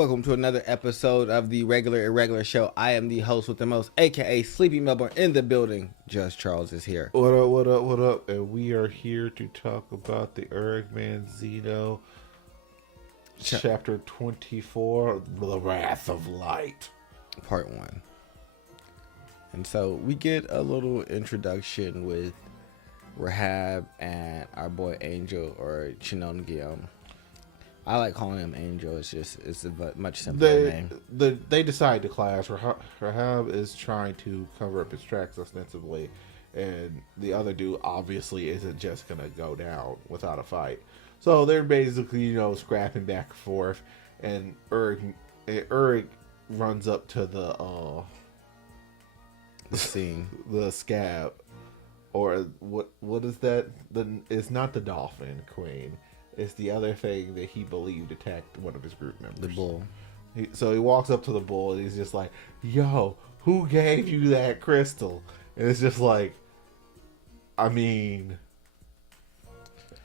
Welcome to another episode of the Regular Irregular Show. I am the host with the most, aka Sleepy Melbourne, in the building. Just Charles is here. What up, what up, what up? And we are here to talk about the Zeno chapter 24, The Wrath of Light. Part 1. And so we get a little introduction with Rahab and our boy Angel, or Chinon Guillaume. I like calling him Angel. It's a much simpler name. They decide to clash. Rahab is trying to cover up his tracks ostensibly, and the other dude obviously isn't just gonna go down without a fight. So they're basically, scrapping back and forth, and Urg runs up to the scene, the scab, or what is that? It's not the dolphin queen. It's the other thing that he believed attacked one of his group members. The bull. So he walks up to the bull and he's just like, "Yo, who gave you that crystal?" And it's just like, I mean,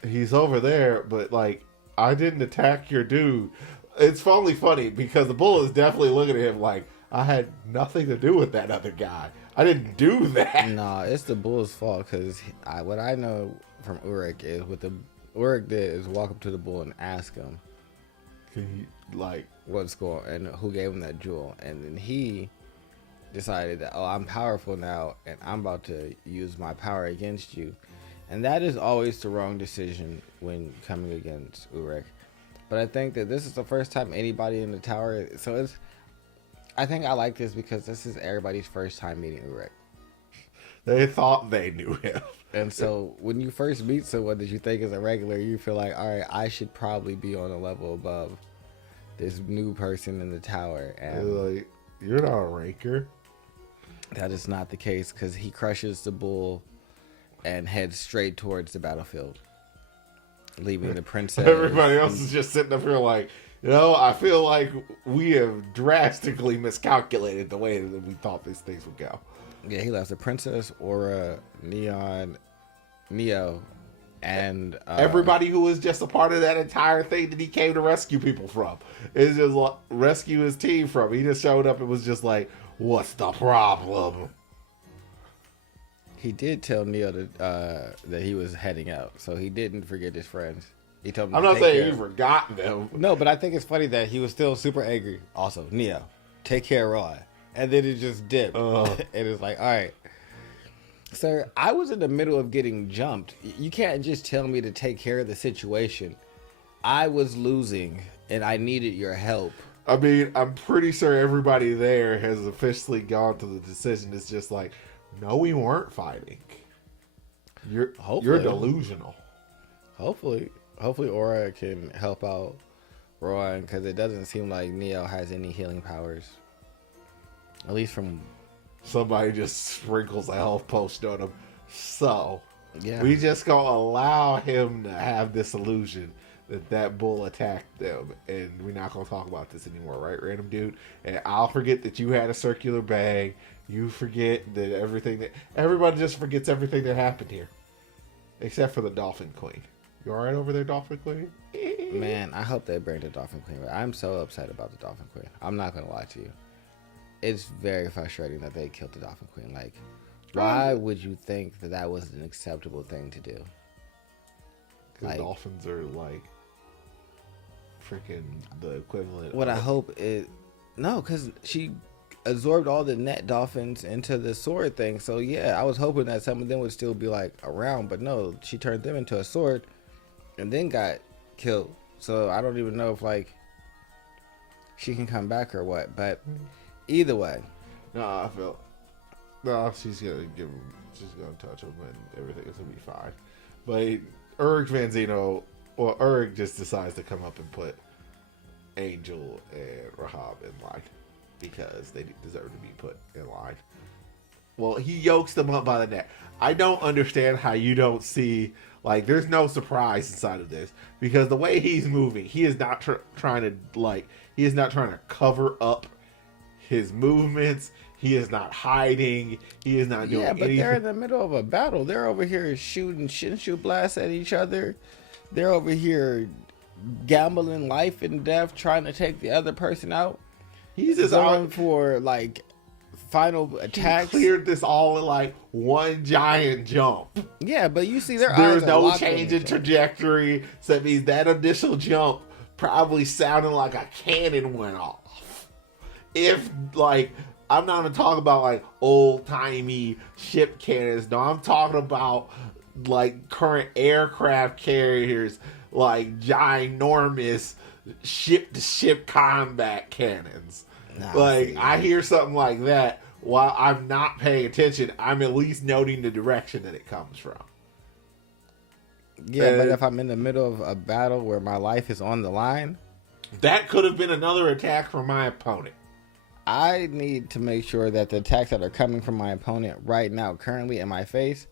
he's over there, but like, I didn't attack your dude. It's only funny because the bull is definitely looking at him like, I had nothing to do with that other guy. I didn't do that. Nah, it's the bull's fault because what I know from Urek is what the Urek did is walk up to the bull and ask him, what's going on and who gave him that jewel, and then he decided that, I'm powerful now and I'm about to use my power against you, and that is always the wrong decision when coming against Urek. But I think that this is the first time anybody in the tower, I think I like this because this is everybody's first time meeting Urek. They thought they knew him. And so when you first meet someone that you think is a regular, you feel like, all right, I should probably be on a level above this new person in the tower. And like, you're not a ranker. That is not the case, because he crushes the bull and heads straight towards the battlefield, leaving the princess. Everybody else is just sitting up here like, I feel like we have drastically miscalculated the way that we thought these things would go. Yeah, he left the princess, Aura, Neo, and everybody who was just a part of that entire thing that he came to rescue people from. It's just like, rescue his team from. He just showed up and was just like, what's the problem? He did tell Neo that he was heading out, so he didn't forget his friends. He told him. I'm not saying he forgot them. No, but I think it's funny that he was still super angry. Also, Neo, take care of Roy. And then it just dipped. And it's like, all right. Sir, I was in the middle of getting jumped. You can't just tell me to take care of the situation. I was losing, and I needed your help. I mean, I'm pretty sure everybody there has officially gone to the decision. It's just like, no, we weren't fighting. You're delusional. Hopefully Aura can help out Roy, because it doesn't seem like Neo has any healing powers. At least from... Somebody just sprinkles a health potion on him. So, yeah, we just gonna allow him to have this illusion that bull attacked them, and we're not gonna talk about this anymore, right, random dude? And I'll forget that you had a circular bag. You forget that everybody just forgets everything that happened here, except for the Dolphin Queen. You all right over there, Dolphin Queen? Man, I hope they bring the Dolphin Queen. I'm so upset about the Dolphin Queen. I'm not gonna lie to you. It's very frustrating that they killed the Dolphin Queen. Like, why would you think that was an acceptable thing to do? Because dolphins are like freaking the equivalent. What I hope is because she absorbed all the net dolphins into the sword thing. So yeah, I was hoping that some of them would still be like around, but no, she turned them into a sword and then got killed. So I don't even know if like she can come back or what, but. Either way. She's gonna touch him and everything is gonna be fine. But Urg just decides to come up and put Angel and Rahab in line because they deserve to be put in line. Well, he yokes them up by the neck. I don't understand how you don't see, like, there's no surprise inside of this, because the way he's moving, he is not trying to cover up his movements. He is not hiding. He is not doing anything. Yeah, but they're in the middle of a battle. They're over here shooting Shinshu blasts at each other. They're over here gambling life and death, trying to take the other person out. He's just going for like final attacks. He cleared this all in like one giant jump. Yeah, but you see, there's no change in trajectory. So that means that initial jump probably sounded like a cannon went off. If like, I'm not even talking about like old timey ship cannons. No, I'm talking about like current aircraft carriers, like ginormous ship to ship combat cannons. Like, I hear something like that while I'm not paying attention, I'm at least noting the direction that it comes from. Yeah, but if I'm in the middle of a battle where my life is on the line, that could have been another attack from my opponent. I need to make sure that the attacks that are coming from my opponent right now, currently in my face,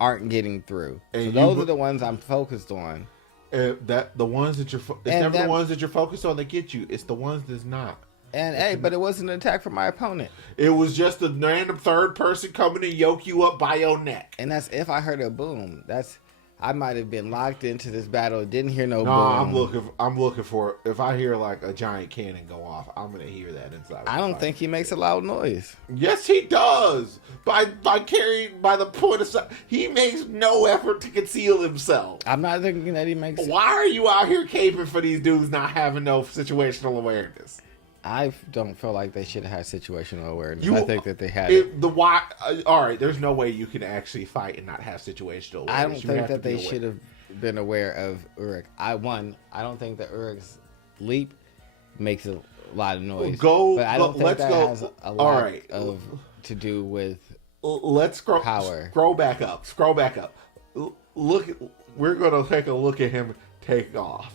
aren't getting through. And so those are the ones I'm focused on. That the ones that you're it's never the ones that you're focused on that get you. It's the ones that's not. And hey, but it wasn't an attack from my opponent. It was just a random third person coming to yoke you up by your neck. And that's if I heard a boom. I might have been locked into this battle, didn't hear no boom. No, I'm looking for, if I hear like a giant cannon go off, I'm gonna hear that inside. I don't think he makes a loud noise. Yes, he does. By the point of sight, he makes no effort to conceal himself. I'm not thinking that he makes. Why are you out here caping for these dudes not having no situational awareness? I don't feel like they should have had situational awareness. I think that they had it. All right, there's no way you can actually fight and not have situational awareness. I don't think that they should have been aware of Urek. I don't think that Urek's leap makes a lot of noise. But I don't think that has a lot to do with power. Scroll back up. Look, we're going to take a look at him take off.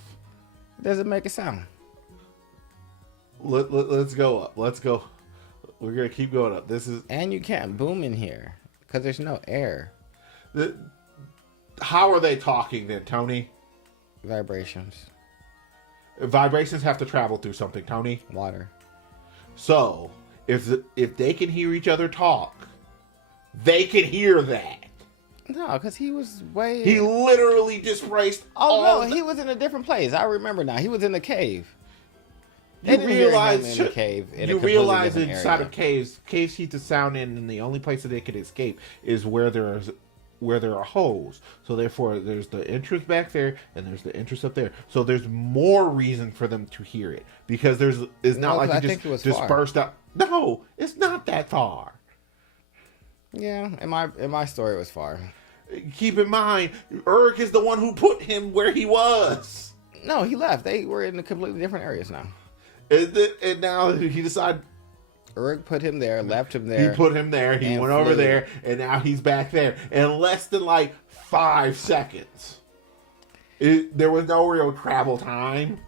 Does it make a sound? Let's go up. Let's go. We're gonna keep going up. And you can't boom in here because there's no air. How are they talking then, Tony? Vibrations. Vibrations have to travel through something, Tony. Water. So if they can hear each other talk, they can hear that. No, because he was He literally displaced. Oh no, he was in a different place. I remember now. He was in the cave. You realize inside of caves heat the sound in, and the only place that they could escape is where there are holes. So therefore, there's the entrance back there, and there's the entrance up there. So there's more reason for them to hear it because it's not like you just dispersed out. No, it's not that far. Yeah, in my story, it was far. Keep in mind, Urek is the one who put him where he was. No, he left. They were in completely different areas now. And now he decided. Urek put him there, left him there. He put him there. He went over there, and now he's back there in less than like 5 seconds. There was no real travel time.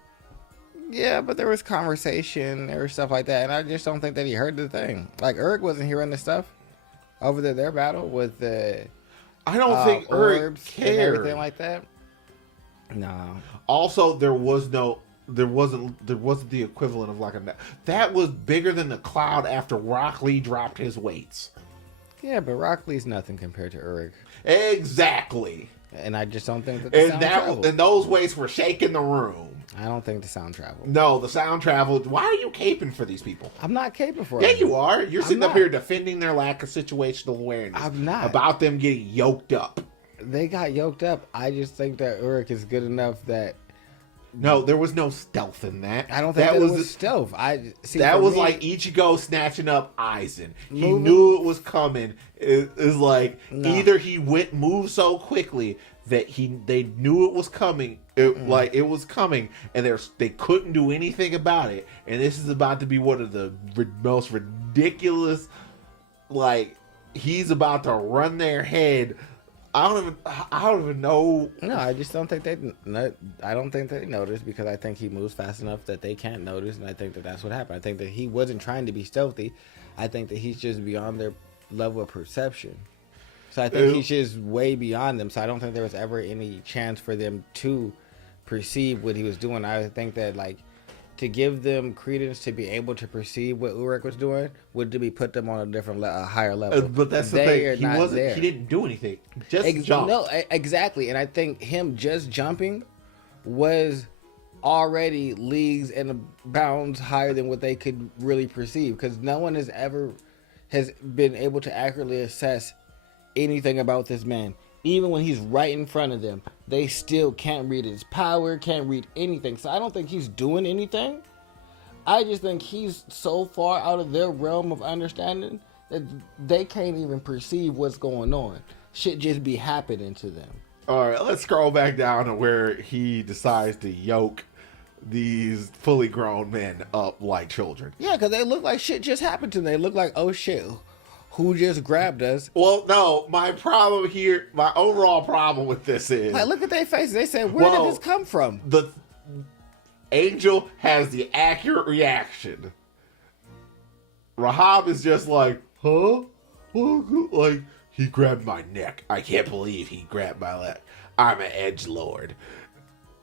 Yeah, but there was conversation. There was stuff like that, and I just don't think that he heard the thing. Like Urek wasn't hearing the stuff over their battle with the. I don't think Urek cared and everything like that. No. Also, there wasn't the equivalent of like that was bigger than the cloud after Rock Lee dropped his weights. Yeah, but Rock Lee's nothing compared to Urek. Exactly. And I just don't think that the sound traveled. And those weights were shaking the room. I don't think the sound traveled. No, the sound traveled. Why are you caping for these people? I'm not caping for them. Yeah, you are. You're sitting up here defending their lack of situational awareness. I'm not. About them getting yoked up. They got yoked up. I just think that Urek is good enough that. No, there was no stealth in that. I don't think that was stealth. That was like Ichigo snatching up Aizen. He knew it was coming. It was like either he moved so quickly that they knew it was coming. It was coming, and they couldn't do anything about it. And this is about to be one of the most ridiculous. Like he's about to run their head. I don't even know. No, I just don't think I don't think they noticed because I think he moves fast enough that they can't notice, and I think that that's what happened. I think that he wasn't trying to be stealthy. I think that he's just beyond their level of perception. So I think he's just way beyond them. So I don't think there was ever any chance for them to perceive what he was doing. I think that to give them credence to be able to perceive what Urek was doing would to be put them on a higher level. But that's the thing. He didn't do anything. Just jump. No, exactly. And I think him just jumping was already leagues and bounds higher than what they could really perceive, because no one has been able to accurately assess anything about this man. Even when he's right in front of them, they still can't read his power, can't read anything. So I don't think he's doing anything. I just think he's so far out of their realm of understanding that they can't even perceive what's going on. Shit just be happening to them. All right, let's scroll back down to where he decides to yoke these fully grown men up like children. Yeah, because they look like shit just happened to them. They look like, oh shit, who just grabbed us? Well, no, my problem here, my overall problem with this is... Like, look at their faces. They said, where did this come from? The Angel has the accurate reaction. Rahab is just like, huh? Like, he grabbed my neck. I can't believe he grabbed my leg. I'm an edgelord.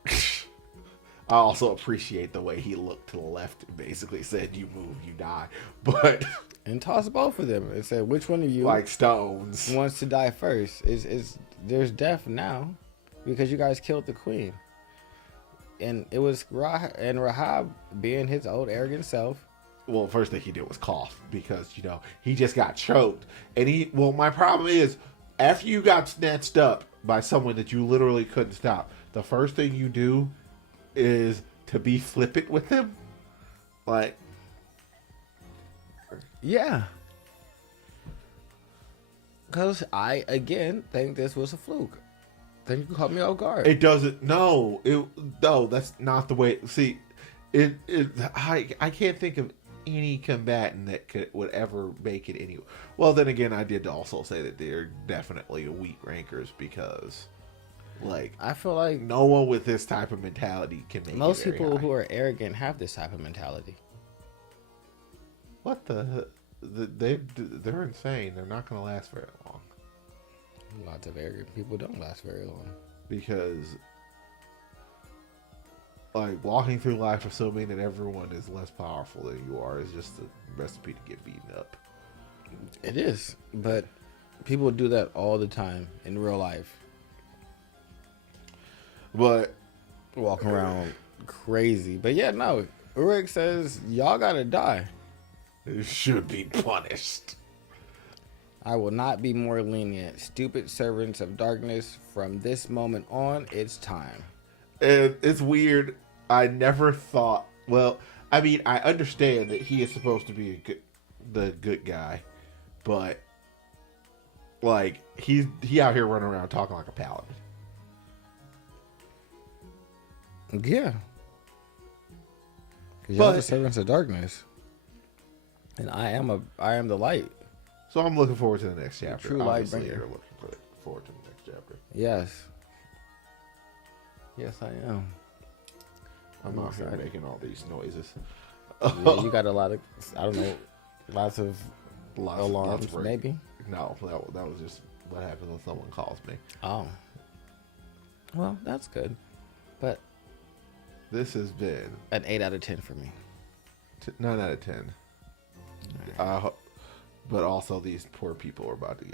I also appreciate the way he looked to the left and basically said, you move, you die. But... and toss both of them and said, which one of you... like stones. ...wants to die first? There's death now because you guys killed the queen. And it was Rahab being his old arrogant self. Well, first thing he did was cough because, he just got choked. And my problem is, after you got snatched up by someone that you literally couldn't stop, the first thing you do is to be flippant with him. Like, yeah. Because I, again, think this was a fluke. Then you can call me off guard. It doesn't. No, that's not the way. See, I can't think of any combatant that would ever make it any. Well, then again, I did also say that they're definitely weak rankers because, like, I feel like no one with this type of mentality can make most it very people high. who are arrogant have this type of mentality. What they're insane. They're not going to last very long. Lots of arrogant people don't last very long. Because, like, walking through life assuming that everyone is less powerful than you are is just a recipe to get beaten up. It is, but people do that all the time in real life. But walking around crazy. But yeah, no. Urek says, y'all gotta die. You should be punished. I will not be more lenient. Stupid servants of darkness, from this moment on, it's time. And it's weird. I never thought... Well, I mean, I understand that he is supposed to be the good guy. But, like, he out here running around talking like a paladin. Yeah. Because y'all are the servants of darkness. And I am the light. So I'm looking forward to the next chapter. True light Obviously, bringer. you're looking forward to the next chapter. Yes. Yes, I am. I'm out here making all these noises. Yeah, you got a lot of, I don't know, lots of alarms, maybe? No, that was just what happens when someone calls me. Oh. Well, that's good. But this has been an 8 out of 10 for me. 9 out of 10. Right. But also these poor people are about to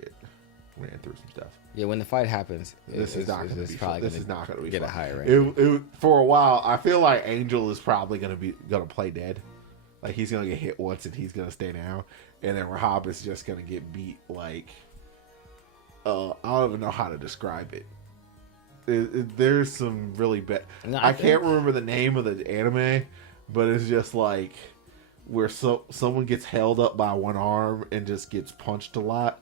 ran through some stuff. Yeah, when the fight happens, this is not going to be fun. This is not going to be get fun. A higher rank. For a while, I feel like Angel is probably going to play dead. Like, he's going to get hit once and he's going to stay down. And then Rahab is just going to get beat like... I don't even know how to describe it. There's some really bad... No, I can't remember the name of the anime, but it's just like... where someone gets held up by one arm and just gets punched a lot.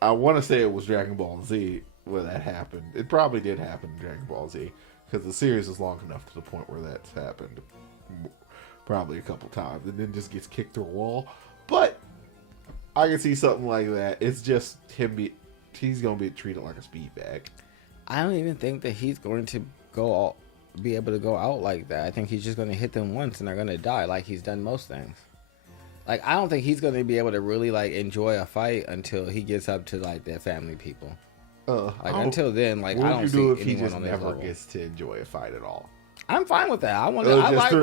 I want to say it was Dragon Ball Z where that happened. It probably did happen in Dragon Ball Z because the series is long enough to the point where that's happened probably a couple times and then just gets kicked through a wall. But I can see something like that. It's just he's going to be treated like a speed bag. I don't even think that he's going to be able to go out like that. I think he's just going to hit them once and they're going to die like he's done most things. Like, I don't think he's going to be able to really, like, enjoy a fight until he gets up to, like, their family people. Until then, like, I don't see anyone on this level. He never gets to enjoy a fight at all. I'm fine with that.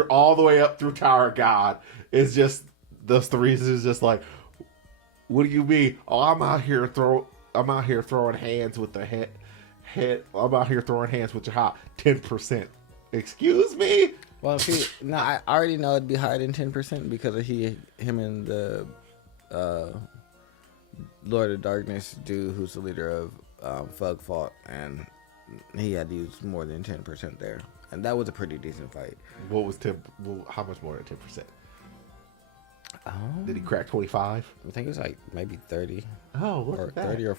All the way up through Tower of God. It's just, those three is just like, what do you mean? Oh, I'm out here throwing hands with the head. I'm out here throwing hands with your hot 10%. Excuse me? Well, see, no, I already know it'd be higher than 10% because of him and the Lord of Darkness dude who's the leader of Fug fought, and he had to use more than 10% there, and that was a pretty decent fight. What was 10? Well, how much more than 10%? Did he Um, crack 25? I think it was like maybe 30 Oh, look or at that. 30 or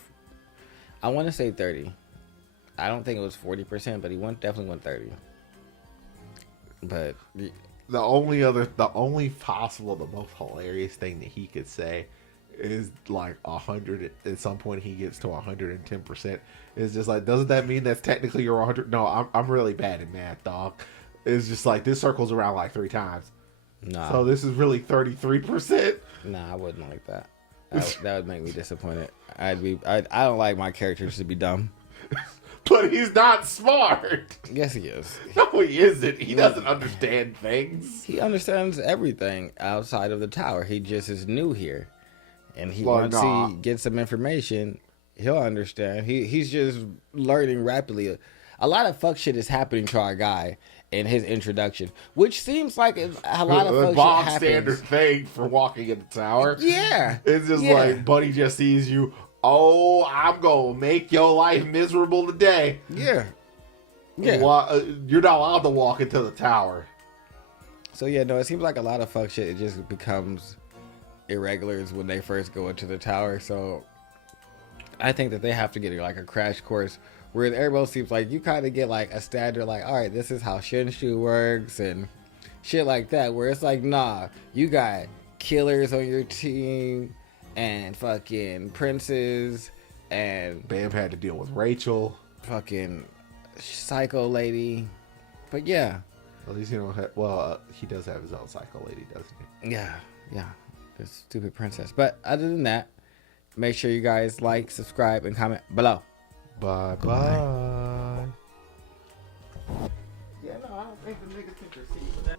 I want to say 30. I don't think it was 40%, but he definitely went 30. But The only possible, the most hilarious thing that he could say is like 100. At some point, he gets to 110%. It's just like, doesn't that mean that's technically your 100? No, I'm really bad at math, dog. It's just like this circles around like 3 times. nah, So this is really 33%. nah, I wouldn't like that. That would make me disappointed. I don't like my characters to be dumb. But he's not smart. Yes, he is. No, he isn't. He doesn't understand things. He understands everything outside of the tower. He just is new here, and Well, once nah. he gets some information, he'll understand. He's just learning rapidly. A lot of fuck shit is happening to our guy in his introduction, which seems like a lot of The fuck bog shit standard happens. thing for walking in the tower. Yeah, It's just yeah. like Buddy just sees you. Oh, I'm gonna make your life miserable today. Yeah, yeah. You're not allowed to walk into the tower. So yeah, no, it seems like a lot of fuck shit. It just becomes irregulars when they first go into the tower. So I think that they have to get like a crash course where everybody seems like you kind of get like a standard, like, all right, this is how Shinshu works and shit like that. Where it's like, nah, you got killers on your team and fucking princes and Bam had to deal with Rachel. fucking psycho lady. But yeah, At least he don't have. Well, he does have his own psycho lady, doesn't he? yeah, this stupid princess. But other than that, make sure you guys like, subscribe, and comment below. Bye bye. Yeah, no, I don't think the niggas can proceed with that.